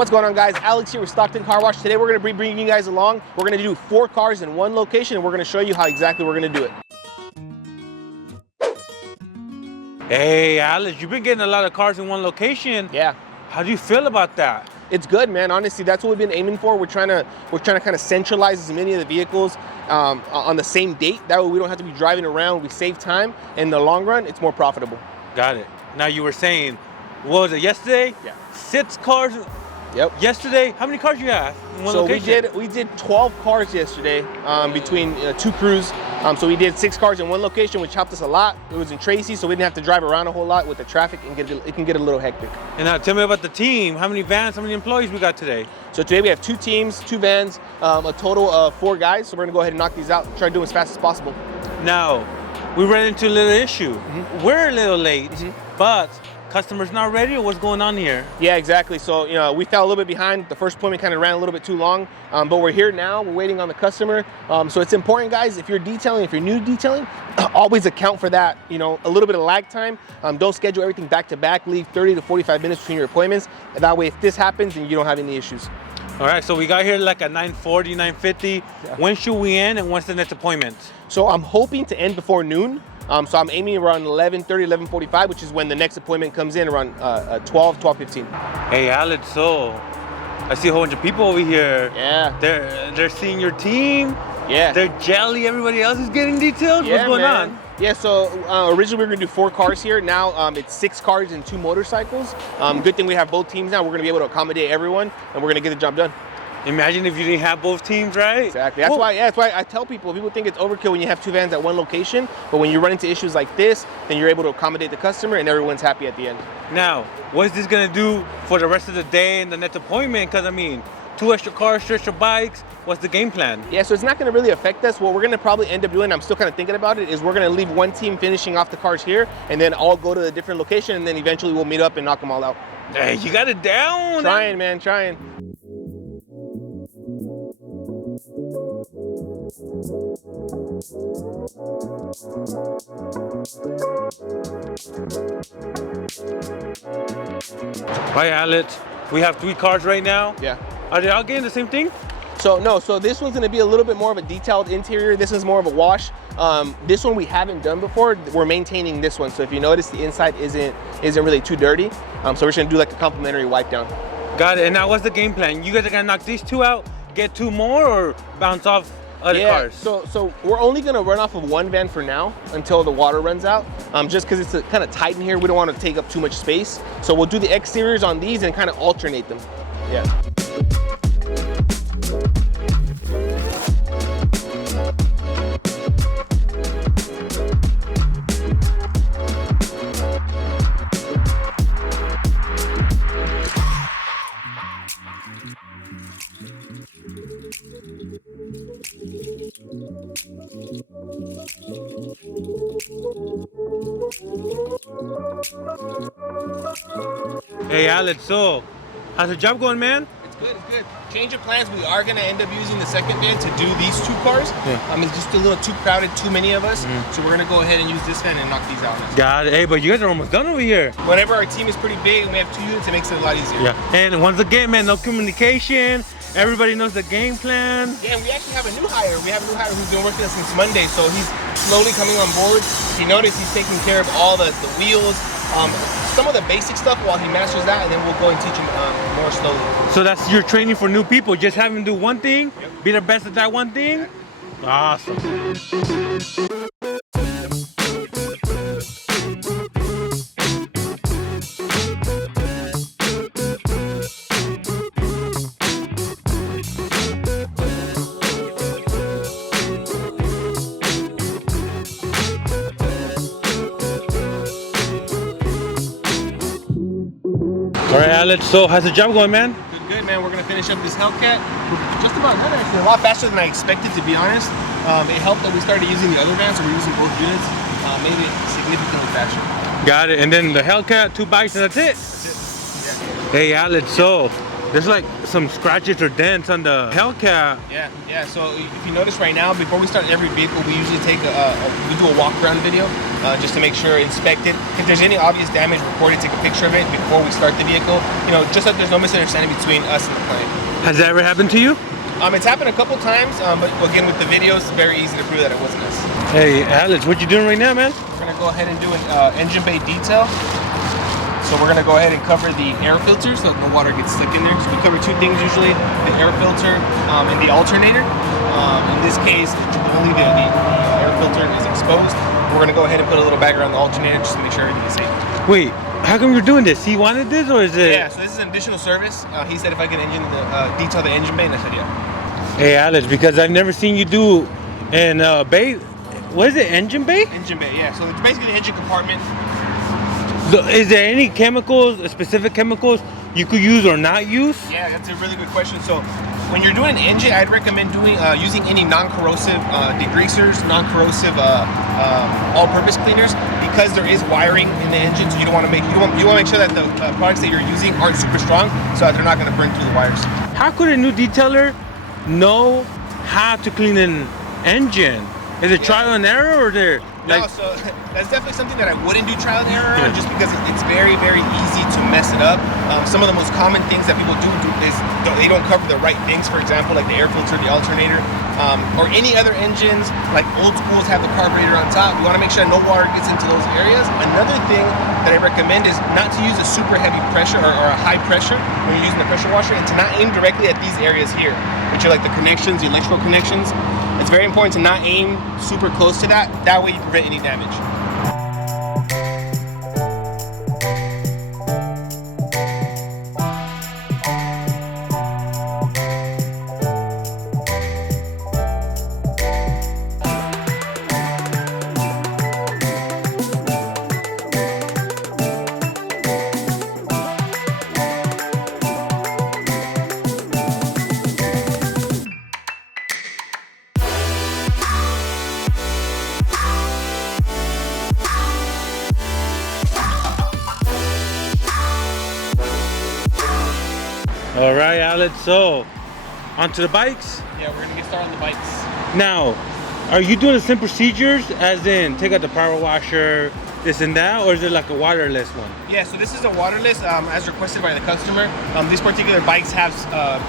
What's going on, guys? Alex here with Stockton Car Wash. Today we're going to be bringing you guys along. We're going to do 4 cars in one location, and we're going to show you how exactly we're going to do it. Hey, Alex, you've been getting a lot of cars in one location. Yeah. How do you feel about that? It's good, man. Honestly, that's what we've been aiming for. We're trying to kind of centralize as many of the vehicles on the same date. That way we don't have to be driving around. We save time. In the long run, it's more profitable. Got it. Now you were saying, what was it, yesterday? Yeah. 6 cars. Yep. Yesterday, how many cars you have in one location? we did 12 cars yesterday between 2 crews. So we did 6 cars in one location, which helped us a lot. It was in Tracy, so we didn't have to drive around a whole lot with the traffic, and it can get a little hectic. And now tell me about the team. How many vans, how many employees we got today? So today we have 2 teams, 2 vans, a total of 4 guys. So we're gonna go ahead and knock these out and try to do them as fast as possible. Now, we ran into a little issue. We're a little late, but customers not ready, or what's going on here? Yeah, exactly. So, we fell a little bit behind. The first appointment kind of ran a little bit too long, but we're here now. We're waiting on the customer. So it's important, guys, if you're detailing, if you're new to detailing, always account for that, a little bit of lag time. Don't schedule everything back to back. Leave 30 to 45 minutes between your appointments. And that way, if this happens, then you don't have any issues. All right, so we got here like at 9:40, 9:50. Yeah. When should we end, and when's the next appointment? So I'm hoping to end before noon. So I'm aiming around 11:30, 11:45, which is when the next appointment comes in around 12:15. Hey, Alex, so I see a whole bunch of people over here. Yeah. They're seeing your team. Yeah. They're jelly. Everybody else is getting detailed. Yeah, What's going man. on? Yeah, so originally we were gonna do 4 cars here. Now it's 6 cars and 2 motorcycles. Good thing we have both teams now. We're gonna be able to accommodate everyone, and we're gonna get the job done. Imagine if you didn't have both teams, right? Exactly. That's why I tell people think it's overkill when you have 2 vans at one location, but when you run into issues like this, then you're able to accommodate the customer, and everyone's happy at the end. Now, what's this gonna do for the rest of the day and the next appointment? Because 2 extra cars, 2 extra bikes. What's the game plan? Yeah, so it's not gonna really affect us. What we're gonna probably end up doing, I'm still kind of thinking about it, is we're gonna leave one team finishing off the cars here, and then all go to a different location, and then eventually we'll meet up and knock them all out. Hey, you got it down. Trying, man, trying. Right, Alex. We have 3 cars right now. Yeah. Are they all getting the same thing? So no, so this one's gonna be a little bit more of a detailed interior. This is more of a wash. This one we haven't done before. We're maintaining this one. So if you notice, the inside isn't really too dirty. So we're just gonna do like a complimentary wipe down. Got it. And now what's the game plan? You guys are gonna knock these 2 out, get 2 more, or bounce off other cars? So we're only gonna run off of 1 van for now until the water runs out. Just because it's kind of tight in here, we don't want to take up too much space. So we'll do the exteriors on these and kind of alternate them. Yeah. Hey, Alex, so how's the job going, man? It's good, it's good. Change of plans, we are gonna end up using the second van to do these 2 cars. Yeah. It's just a little too crowded, too many of us. So we're gonna go ahead and use this van and knock these out. Got it. Hey, but you guys are almost done over here. Whenever our team is pretty big and we have 2 units, it makes it a lot easier. Yeah. And once again, man, no communication. Everybody knows the game plan. Yeah, and we actually have a new hire. We have a new hire who's been working with us since Monday, so he's slowly coming on board. If you notice, he's taking care of all the wheels, some of the basic stuff while he masters that, and then we'll go and teach him more slowly. So that's your training for new people. Just have them do one thing, be the best at that one thing. Awesome. All right, Alex, so how's the job going, man? Good, man. We're gonna finish up this Hellcat. We're just about done, actually. A lot faster than I expected, to be honest. It helped that we started using the other van, so we're using both units. Made it significantly faster. Got it. And then the Hellcat, 2 bikes, and that's it. That's it. Yeah. Hey, Alex, so There's like some scratches or dents on the Hellcat. Yeah. So if you notice right now, before we start every vehicle, we usually take we do a walk around video just to make sure, inspect it. If there's any obvious damage, record it, take a picture of it before we start the vehicle. You know, just so there's no misunderstanding between us and the client. Has that ever happened to you? It's happened a couple times, but again, with the videos, it's very easy to prove that it wasn't us. Hey, Alex, what you doing right now, man? We're gonna go ahead and do an engine bay detail. So we're gonna go ahead and cover the air filter so the water gets stuck in there. So we cover two things usually, the air filter and the alternator. In this case, only the air filter is exposed. We're gonna go ahead and put a little bag around the alternator just to make sure everything is safe. Wait, how come you're doing this? He wanted this, or is it? Yeah, so this is an additional service. He said if I could detail the engine bay, and I said yeah. Hey, Alex, because I've never seen you do an bay. What is it, engine bay? Engine bay, yeah. So it's basically the engine compartment. So is there any chemicals, specific chemicals you could use or not use? Yeah, that's a really good question. So when you're doing an engine, I'd recommend using any non-corrosive degreasers, non-corrosive all-purpose cleaners, because there is wiring in the engine. So you want to make sure that the products that you're using aren't super strong, so that they're not going to burn through the wires. How could a new detailer know how to clean an engine? Is it trial and error, or there? No, so that's definitely something that I wouldn't do trial and error on, just because it's very, very easy to mess it up. Some of the most common things that people do is they don't cover the right things. For example, like the air filter, the alternator, or any other engines. Like old schools have the carburetor on top. You want to make sure no water gets into those areas. Another thing that I recommend is not to use a super heavy pressure or a high pressure when you're using the pressure washer, and to not aim directly at these areas here, which are like the connections, the electrical connections. It's very important to not aim super close to that. That way you prevent any damage. All right, Alex, so onto the bikes? Yeah, we're gonna get started on the bikes. Now, are you doing the same procedures as in take out the power washer, this and that, or is it like a waterless one? Yeah, so this is a waterless, as requested by the customer. These particular bikes have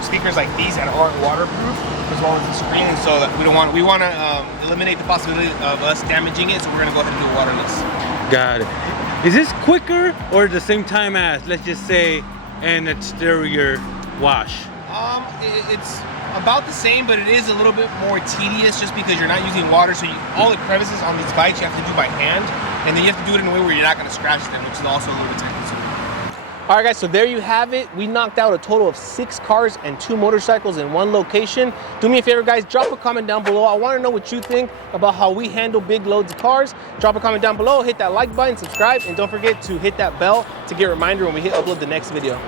speakers like these that aren't waterproof, as well as the screen, so that we want to eliminate the possibility of us damaging it, so we're gonna go ahead and do a waterless. Got it. Is this quicker or the same time as, let's just say, an exterior wash? It's about the same, but it is a little bit more tedious just because you're not using water. So all the crevices on these bikes you have to do by hand, and then you have to do it in a way where you're not going to scratch them, which is also a little bit time consuming. All right, guys, so there you have it. We knocked out a total of 6 cars and 2 motorcycles in one location. Do me a favor, guys, drop a comment down below. I want to know what you think about how we handle big loads of cars. Drop a comment down below, hit that like button, subscribe, and don't forget to hit that bell to get a reminder when we upload the next video.